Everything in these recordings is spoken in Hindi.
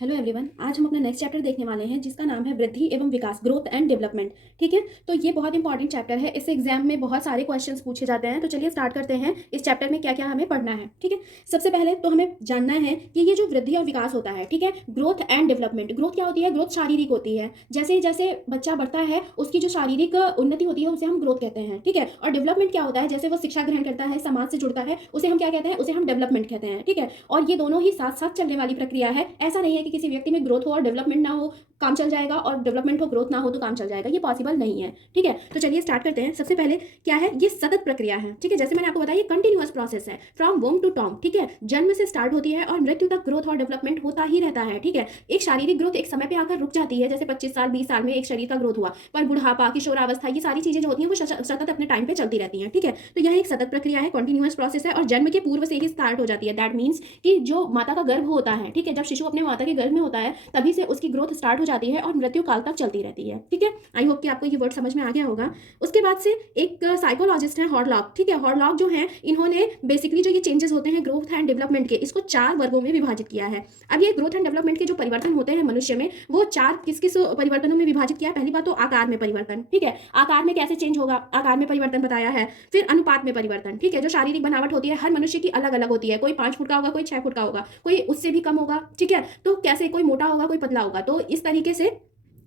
हेलो एवरीवन, आज हम अपना नेक्स्ट चैप्टर देखने वाले हैं जिसका नाम है वृद्धि एवं विकास, ग्रोथ एंड डेवलपमेंट। ठीक है, तो ये बहुत इंपॉर्टेंट चैप्टर है। इस एग्जाम में बहुत सारे क्वेश्चंस पूछे जाते हैं। तो चलिए स्टार्ट करते हैं इस चैप्टर में क्या क्या हमें पढ़ना है। ठीक है, सबसे पहले तो हमें जानना है कि ये जो वृद्धि और विकास होता है, ठीक है, ग्रोथ एंड डेवलपमेंट। ग्रोथ क्या होती है? ग्रोथ शारीरिक होती है। जैसे जैसे बच्चा बढ़ता है उसकी जो शारीरिक उन्नति होती है उसे हम ग्रोथ कहते हैं। ठीक है, और डेवलपमेंट क्या होता है? जैसे वो शिक्षा ग्रहण करता है, समाज से जुड़ता है, उसे हम क्या कहते हैं? उसे हम डेवलपमेंट कहते हैं। ठीक है, और ये दोनों ही साथ साथ चलने वाली प्रक्रिया है। ऐसा नहीं है कि किसी व्यक्ति में ग्रोथ हो और डेवलपमेंट ना हो काम चल जाएगा, और डेवलपमेंट हो ग्रोथ ना हो तो काम चल जाएगा। ये पॉसिबल नहीं है। ठीक है, तो चलिए स्टार्ट करते हैं। सबसे पहले क्या है? ये सतत प्रक्रिया है। ठीक है, जैसे मैंने आपको बताया ये कंटिन्यूअस प्रोसेस है फ्रॉम वोम टू टॉम। ठीक है, जन्म से स्टार्ट होती है और मृत्यु तक ग्रोथ और डेवलपमेंट होता ही रहता है। ठीक है, एक शारीरिक ग्रोथ एक समय पे आकर रुक जाती है, जैसे 25 साल 20 साल में एक शरीर का ग्रोथ हुआ, पर बुढ़ापा किशोरावस्था ये सारी चीजें जो होती हैं वो सतत अपने टाइम पे चलती रहती हैं। ठीक है, तो यह एक सतत प्रक्रिया है, कंटिन्यूअस प्रोसेस है और जन्म के पूर्व से ही स्टार्ट हो जाती है। दैट मीन्स कि जो माता का गर्भ होता है, ठीक है, जब शिशु अपने माता के गर्भ में होता है तभी से उसकी ग्रोथ स्टार्ट हो जाती है और मृत्यु काल तक चलती रहती है। ठीक है, आई होप कि आपको ये वर्ड समझ में आ गया होगा। उसके बाद से एक साइकोलॉजिस्ट है हॉर्लॉक। ठीक है, हॉर्लॉक जो है इन्होंने बेसिकली जो ये चेंजेस होते हैं ग्रोथ एंड डेवलपमेंट के, इसको 4 वर्गों में विभाजित किया है। अब ये ग्रोथ एंड डेवलपमेंट के जो परिवर्तन होते हैं मनुष्य में, वो 4 किस किस परिवर्तनों में विभाजित किया है? पहली बात तो आकार में परिवर्तन। ठीक है, आकार में कैसे चेंज होगा, आकार में परिवर्तन बताया है। फिर अनुपात में परिवर्तन। ठीक है, जो शारीरिक बनावट होती है हर मनुष्य की अलग अलग होती है। कोई 5 फुट का होगा, कोई 6 फुट का होगा, कोई उससे भी कम होगा। ठीक है, तो कैसे, कोई मोटा होगा कोई पतला होगा, तो इस तरीके से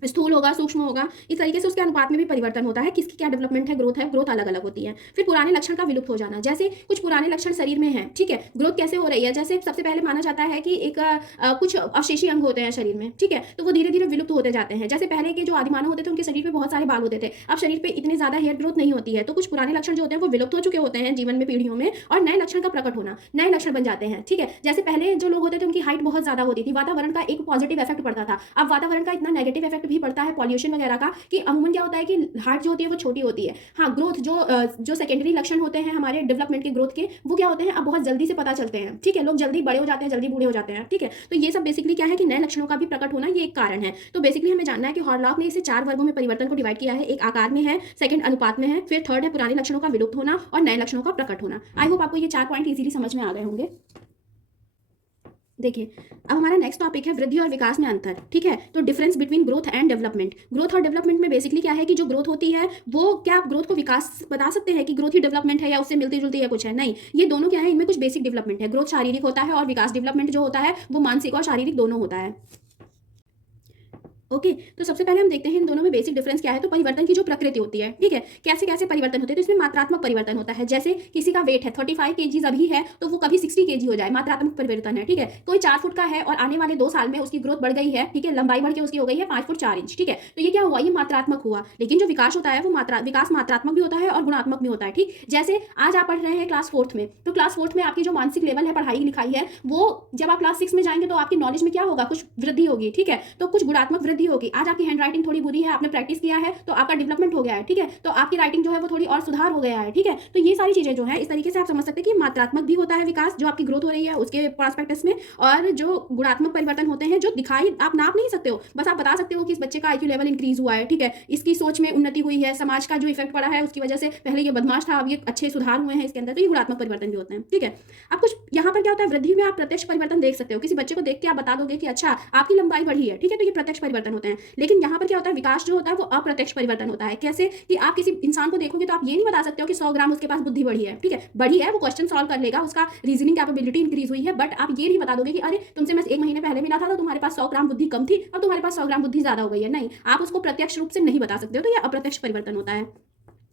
स्थूल होगा सूक्ष्म होगा, इस तरीके से उसके अनुपात में भी परिवर्तन होता है। किसकी क्या डेवलपमेंट है, ग्रोथ अलग अलग होती है। फिर पुराने लक्षण का विलुप्त हो जाना, जैसे कुछ पुराने लक्षण शरीर में हैं। ठीक है, ग्रोथ कैसे हो रही है? जैसे सबसे पहले माना जाता है कि एक कुछ अवशेषी अंग होते हैं शरीर में। ठीक है, तो वो धीरे धीरे विलुप्त होते जाते हैं। जैसे पहले के जो आदिमानव होते थे उनके शरीर पे बहुत सारे बाल होते थे, अब शरीर पे इतने ज्यादा हेयर ग्रोथ नहीं होती है। तो कुछ पुराने लक्षण जो होते हैं वो विलुप्त हो चुके होते हैं जीवन में पीढ़ियों में, और नए लक्षण का प्रकट होना, नए लक्षण बन जाते हैं। ठीक है, जैसे पहले जो लोग होते थे उनकी हाइट बहुत ज्यादा होती थी, वातावरण का एक पॉजिटिव इफेक्ट पड़ता था। अब वातावरण का इतना नेगेटिव इफेक्ट भी पड़ता है पॉल्यूशन वगैरह का, कि अमूमन क्या होता है कि हार्ट जो होती है वो छोटी होती है। हाँ, ग्रोथ जो सेकेंडरी लक्षण होते हैं हमारे डेवलपमेंट के ग्रोथ के, वो क्या होते हैं अब बहुत जल्दी से पता चलते हैं। ठीक है, लोग जल्दी बड़े हो जाते हैं, जल्दी बूढ़े हो जाते हैं। ठीक है, तो ये सब बेसिकली क्या है कि नए लक्षणों का भी प्रकट होना ये एक कारण है। तो बेसिकली हमें जानना है कि हॉर्लॉक ने इसे 4 वर्गों में परिवर्तन को डिवाइड किया है। एक आकार में है, सेकंड अनुपात में है, फिर थर्ड है पुराने लक्षणों का विलुप्त होना और नए लक्षणों का प्रकट होना। आई होप आपको ये 4 पॉइंट इजीली समझ में आ गए होंगे। देखिए, अब हमारा नेक्स्ट टॉपिक है वृद्धि और विकास में अंतर। ठीक है, तो difference between growth and development. Growth और डेवलपमेंट में बेसिकली क्या है कि जो ग्रोथ होती है वो, क्या आप ग्रोथ को विकास बता सकते हैं कि ग्रोथ ही डेवलपमेंट है या उससे मिलती जुलती है कुछ है? नहीं, ये दोनों क्या है, इनमें कुछ बेसिक डेवलपमेंट है। ग्रोथ शारीरिक होता है और विकास डेवलपमेंट जो होता है वो मानसिक और शारीरिक दोनों होता है। ओके, तो सबसे पहले हम देखते हैं इन दोनों में बेसिक डिफरेंस क्या है। तो परिवर्तन की जो प्रकृति होती है, ठीक है, कैसे कैसे परिवर्तन होते हैं, तो इसमें मात्रात्मक परिवर्तन होता है। जैसे किसी का वेट है 35 kg अभी है तो वो कभी 60 kg हो जाए, मात्रात्मक परिवर्तन है। ठीक है, कोई 4 फुट का है और आने वाले 2 साल में उसकी ग्रोथ बढ़ गई है। ठीक है, लंबाई बढ़ के उसकी हो गई है 5 फुट 4 इंच। ठीक है, तो ये क्या हुआ, ये मात्रात्मक हुआ। लेकिन जो विकास होता है वो विकास मात्रात्मक भी होता है और गुणात्मक भी होता है। ठीक, जैसे आज आप पढ़ रहे हैं क्लास 4th में, तो क्लास 4th में आपकी जो मानसिक लेवल है, पढ़ाई लिखाई है, वो जब आप क्लास 6 में जाएंगे तो आपकी नॉलेज में क्या होगा, कुछ वृद्धि होगी। ठीक है, तो कुछ गुणात्मक वृद्धि होगी। आज आपकी राइटिंग थोड़ी बुरी है, आपने प्रैक्टिस किया है तो आपका डेवलपमेंट हो गया है। ठीक है, तो आपकी राइटिंग जो है वो थोड़ी और सुधार हो गया है। ठीक है, तो ये सारी चीजें जो है इस तरीके से आप समझ सकते हैं कि मात्रात्मक भी होता है विकास, जो आपकी ग्रोथ हो रही है उसके प्रोस्पेक्टस में, और जो गुणात्मक परिवर्तन होते हैं जो दिखाई आप नाप नहीं सकते हो, बस आप बता सकते हो कि इस बच्चे का आईक्यू लेवल इंक्रीज हुआ है। ठीक है, इसकी सोच में उन्नति हुई है, समाज का जो इफेक्ट पड़ा है उसकी वजह से, पहले ये बदमाश था अब ये अच्छे सुधार हुए हैं इसके अंदर, तो ये गुणात्मक परिवर्तन भी होते हैं। ठीक है, अब कुछ यहाँ पर क्या होता है, वृद्धि में आप प्रत्यक्ष परिवर्तन देख सकते हो। किसी बच्चे को देख के आप बता दोगे कि अच्छा आपकी लंबाई बढ़ी है। ठीक है, तो ये प्रत्यक्ष परिवर्तन होते हैं। लेकिन यहाँ पर क्या होता है, विकास जो होता है वो अप्रत्यक्ष परिवर्तन होता है। कैसे कि आप किसी इंसान को देखोगे तो आप ये नहीं बता सकते हो कि 100 ग्राम उसके पास बुद्धि बढ़ी है। ठीक है, बढ़ी है, वो क्वेश्चन सॉल्व कर लेगा, उसका रीजनिंग कैपेबिलिटी इंक्रीज हुई है, बट आप ये नहीं बता दोगे कि अरे तुमसे मैं 1 महीने पहले मिला था तो तुम्हारे पास 100 ग्राम बुद्धि कम थी, अब तुम्हारे पास 100 ग्राम बुद्धि ज्यादा हो गई है। नहीं, आप उसको प्रत्यक्ष रूप से नहीं बता सकते हो, तो यह अप्रत्यक्ष परिवर्तन होता है।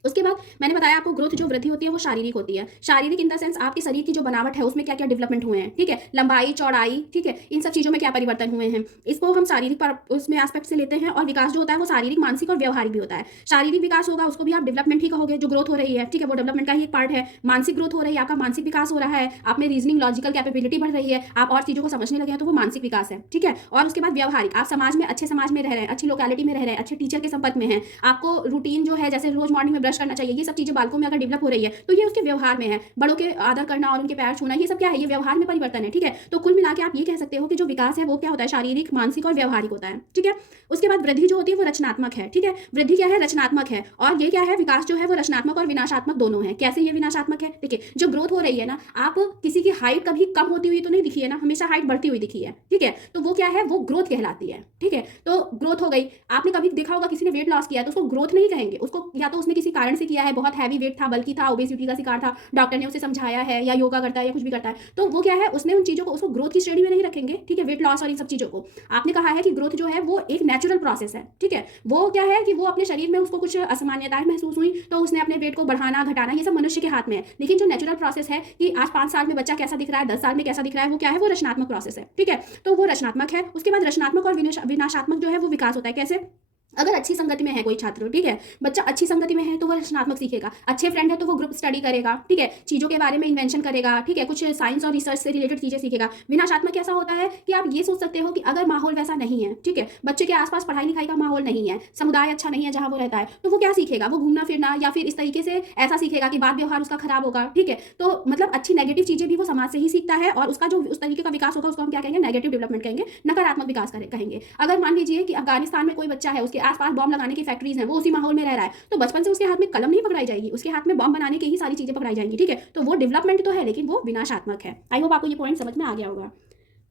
उसके बाद मैंने बताया आपको ग्रोथ जो वृद्धि होती है वो शारीरिक होती है। शारीरिक इन द सेंस आपके शरीर की जो बनावट है उसमें क्या क्या डेवलपमेंट हुए हैं। ठीक है, लंबाई चौड़ाई, ठीक है, इन सब चीजों में क्या परिवर्तन हुए हैं, इसको हम शारीरिक उसमें एस्पेक्ट से लेते हैं। और विकास जो होता है वो शारीरिक मानसिक और व्यवहारिक भी होता है। शारीरिक विकास होगा उसको भी आप डेवलपमेंट ही कहोगे, जो ग्रोथ हो रही है। ठीक है, वो डेवलपमेंट का ही एक पार्ट है। मानसिक ग्रोथ हो रही है, आपका मानसिक विकास हो रहा है, आप में रीजनिंग लॉजिकल कैपेबिलिटी बढ़ रही है, आप और चीजों को समझने लगे हैं, तो वो मानसिक विकास है। ठीक है, और उसके बाद व्यवहारिक, आप समाज में अच्छे समाज में रह रहे हैं, अच्छी लोकेलिटी में रह रहे हैं, अच्छे टीचर के संपर्क में हैं, आपको रूटीन जो है जैसे रोज मॉर्निंग में ब्रश ब्रश करना चाहिए, ये सब चीज़ें बालकों में अगर डेवलप हो रही है तो ये उसके व्यवहार में है। बड़ों के आदर करना और उनके पैर छूना, ये सब क्या है, ये व्यवहार में परिवर्तन है, ठीक है। तो कुल मिला के आप ये कह सकते हो कि जो विकास है वो क्या होता है, शारीरिक, मानसिक और व्यवहारिक होता है, ठीक है। उसके बाद वृद्धि जो होती है वो रचनात्मक है, ठीक है। वृद्धि क्या है, रचनात्मक है। और ये क्या है, विकास जो है वो रचनात्मक और विनाशात्मक दोनों है। कैसे ये विनाशात्मक है, देखिए जो ग्रोथ हो रही है ना, आप किसी की हाइट कभी कम होती हुई तो नहीं दिखी है ना, हमेशा हाइट बढ़ती हुई दिखी है, ठीक है। तो वो क्या है, वो ग्रोथ कहलाती है, ठीक है। तो ग्रोथ हो गई। आपने कभी देखा होगा किसी ने वेट लॉस किया है तो उसको ग्रोथ नहीं कहेंगे, उसको या तो उसने किसी कारण से किया है, बहुत हैवी वेट था, बल्कि था, ओबेसिटी का शिकार था, डॉक्टर ने उसे समझाया है, या योगा करता है या कुछ भी करता है, तो वो क्या है, उसने उन चीज़ों को, उसको ग्रोथ की श्रेणी में नहीं रखेंगे, ठीक है, वेट लॉस और इन सब चीज़ों को। आपने कहा है कि ग्रोथ जो है वो एक नेचुरल प्रोसेस है, ठीक है। वो क्या है कि वो अपने शरीर में उसको कुछ असामान्यताएं महसूस हुई तो उसने अपने वेट को बढ़ाना घटाना, ये सब मनुष्य के हाथ में है। लेकिन जो नेचुरल प्रोसेस है कि आज 5 साल में बच्चा कैसा दिख रहा है, 10 साल में कैसा दिख रहा है, वो क्या है, वो रचनात्मक प्रोसेस है, ठीक है। तो वो रचनात्मक है। उसके बाद रचनात्मक और विनाशात्मक जो है वो विकास होता है। कैसे, अगर अच्छी संगति में है कोई छात्र, ठीक है, बच्चा अच्छी संगति में है तो वो रचनात्मक सीखेगा। अच्छे फ्रेंड है तो वो ग्रुप स्टडी करेगा, ठीक है, चीज़ों के बारे में इन्वेंशन करेगा, ठीक है, कुछ साइंस और रिसर्च से रिलेटेड चीज़ें सीखेगा। विनाशात्मक कैसा होता है कि आप ये सोच सकते हो कि अगर माहौल वैसा नहीं है, ठीक है, बच्चे के आसपास पढ़ाई लिखाई का माहौल नहीं है, समुदाय अच्छा नहीं है जहाँ वो रहता है, तो वो क्या सीखेगा, वो घूमना फिरना या फिर इस तरीके से ऐसा सीखेगा कि बात व्यवहार उसका खराब होगा, ठीक है। तो मतलब अच्छी नेगेटिव चीज़ें भी वो समाज से ही सीखता है, और उसका जो उस तरीके का विकास होगा उसको हम क्या कहेंगे, नेगेटिव डेवलपमेंट कहेंगे, नकारात्मक विकास कहेंगे। अगर मान लीजिए कि अफगानिस्तान में कोई बच्चा है, उसके आसपास बॉम्ब लगाने की फैक्ट्रीज हैं, वो उसी माहौल में रह रहा है, तो बचपन से उसके हाथ में कलम नहीं पकड़ाई जाएगी, उसके हाथ में बॉम्ब बनाने की ही सारी चीजें पकड़ाई जाएंगी, ठीक है। तो वो डेवलपमेंट तो है लेकिन वो विनाशात्मक है। आई होप आपको ये पॉइंट समझ में आ गया होगा।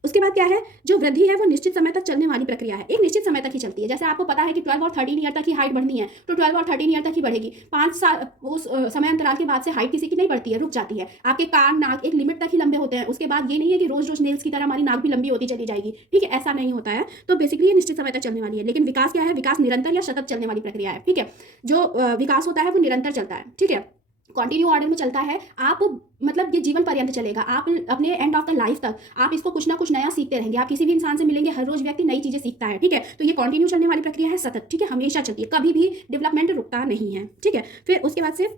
उसके बाद क्या है, जो वृद्धि है वो निश्चित समय तक चलने वाली प्रक्रिया है, एक निश्चित समय तक ही चलती है। जैसे आपको पता है कि 12 और 13 ईयर तक ही हाइट बढ़नी है, तो 12 और 13 ईयर तक ही बढ़ेगी। 5 साल उस समय अंतराल के बाद से हाइट किसी की नहीं बढ़ती है, रुक जाती है। आपके कान नाक एक लिमिट तक ही लंबे होते हैं, उसके बाद ये नहीं है कि रोज रोज नेल्स की तरह हमारी नाक भी लंबी होती चली जाएगी, ठीक है, ऐसा नहीं होता है। तो बेसिकली ये निश्चित समय तक चलने वाली है। लेकिन विकास क्या है, विकास निरंतर या सतत चलने वाली प्रक्रिया है, ठीक है। जो विकास होता है वो निरंतर चलता है, ठीक है, कंटिन्यू ऑर्डर में चलता है। आप मतलब ये जीवन पर्यंत चलेगा, आप अपने एंड ऑफ द लाइफ तक आप इसको कुछ ना कुछ नया सीखते रहेंगे। आप किसी भी इंसान से मिलेंगे, हर रोज व्यक्ति नई चीजें सीखता है, ठीक है। तो ये कंटिन्यू चलने वाली प्रक्रिया है, सतत, ठीक है, हमेशा चलती है, कभी भी डेवलपमेंट रुकता नहीं है, ठीक है। फिर उसके बाद से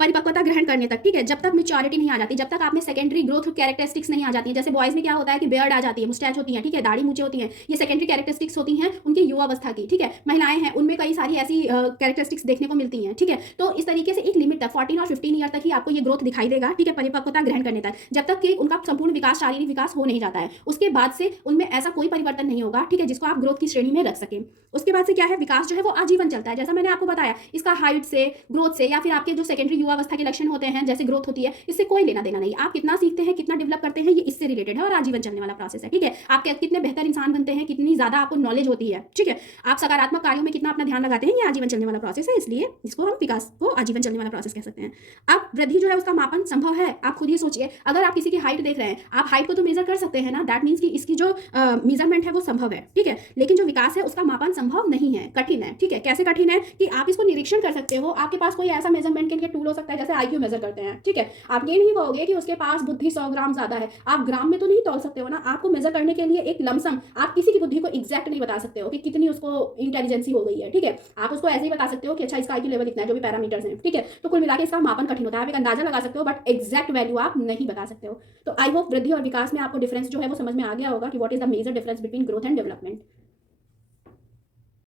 परिपक्वता ग्रहण करने तक, ठीक है, जब तक मैच्योरिटी नहीं आ जाती, जब तक आप में सेकेंडरी ग्रोथ कैरेक्टरिस्टिक्स नहीं आ जाती है। जैसे बॉयज में क्या होता है कि बियर्ड आ जाती है, मुस्टैच होती है, ठीक है, दाढ़ी मूछें होती हैं, ये सेकेंडरी कैरेक्टरिस्टिक्स होती हैं उनकी युवावस्था की, ठीक है। महिलाएं हैं, उनमें कई सारी ऐसी कैरेक्टरिस्टिक्स देखने को मिलती हैं, ठीक है। तो इस तरीके से एक लिमिट तक 14 और 15 ईयर तक ही आपको ये ग्रोथ दिखाई देगा, ठीक है, परिपक्वता ग्रहण करने तक, जब तक कि उनका संपूर्ण विकास, शारीरिक विकास हो नहीं जाता है। उसके बाद से उनमें ऐसा कोई परिवर्तन नहीं होगा, ठीक है, जिसको आप ग्रोथ की श्रेणी में रख सकें। उसके बाद से क्या है, विकास जो है वो आजीवन चलता है। जैसा मैंने आपको बताया, इसका हाइट से, ग्रोथ से, या फिर आपके जो सेकेंडरी युवावस्था के लक्षण होते हैं जैसे ग्रोथ होती है, इससे कोई लेना देना नहीं। आप कितना सीखते हैं, कितना डेवलप करते हैं, ये इससे रिलेटेड है और आजीवन चलने वाला प्रोसेस है, ठीक है। आप कितने बेहतर इंसान बनते हैं, कितनी ज्यादा आपको नॉलेज होती है, ठीक है, आप सकारात्मक कार्यों में कितना अपना ध्यान लगाते हैं, ये आजीवन चलने वाला प्रोसेस है। इसलिए इसको हम विकास को आजीवन चलने वाला प्रोसेस कह सकते हैं। अब वृद्धि जो है उसका मापन संभव है। आप खुद ही सोचिए, अगर आप किसी की हाइट देख रहे हैं, आप हाइट को तो मेजर कर सकते हैं ना, दैट मीन्स कि इसकी जो मेजरमेंट है वो संभव है, ठीक है। लेकिन जो विकास है उसका मापन संभव नहीं है, कठिन है, ठीक है। कैसे कठिन है कि आप इसको निरीक्षण कर सकते हो, आपके पास कोई ऐसा मेजरमेंट के लिए टूल हो सकता है, जैसे आईक्यू मेजर करते हैं, ठीक है। आप ये नहीं कहोगे कि उसके पास बुद्धि 100 ग्राम ज्यादा है, आप ग्राम में तो नहीं तौल सकते हो ना। आपको मेजर करने के लिए एक लमसम, आप किसी की बुद्धि को एग्जैक्ट नहीं बता सकते हो कि कितनी उसको इंटेलिजेंसी हो गई है, ठीक है। आप उसको ऐसे ही बता सकते हो कि अच्छा इसका आईक्यू लेवल इतना है, जो भी पैरामीटर्स हैं, ठीक है। तो कुल मिला के इसका मापन कठिन होता है। आप एक अंदाजा लगा सकते हो बट एग्जैक्ट वैल्यू आप नहीं बता सकते हो। तो आई होप वृद्धि और विकास में आपको डिफरेंस जो है वो समझ में आ गया होगा कि what is the major difference between growth and development.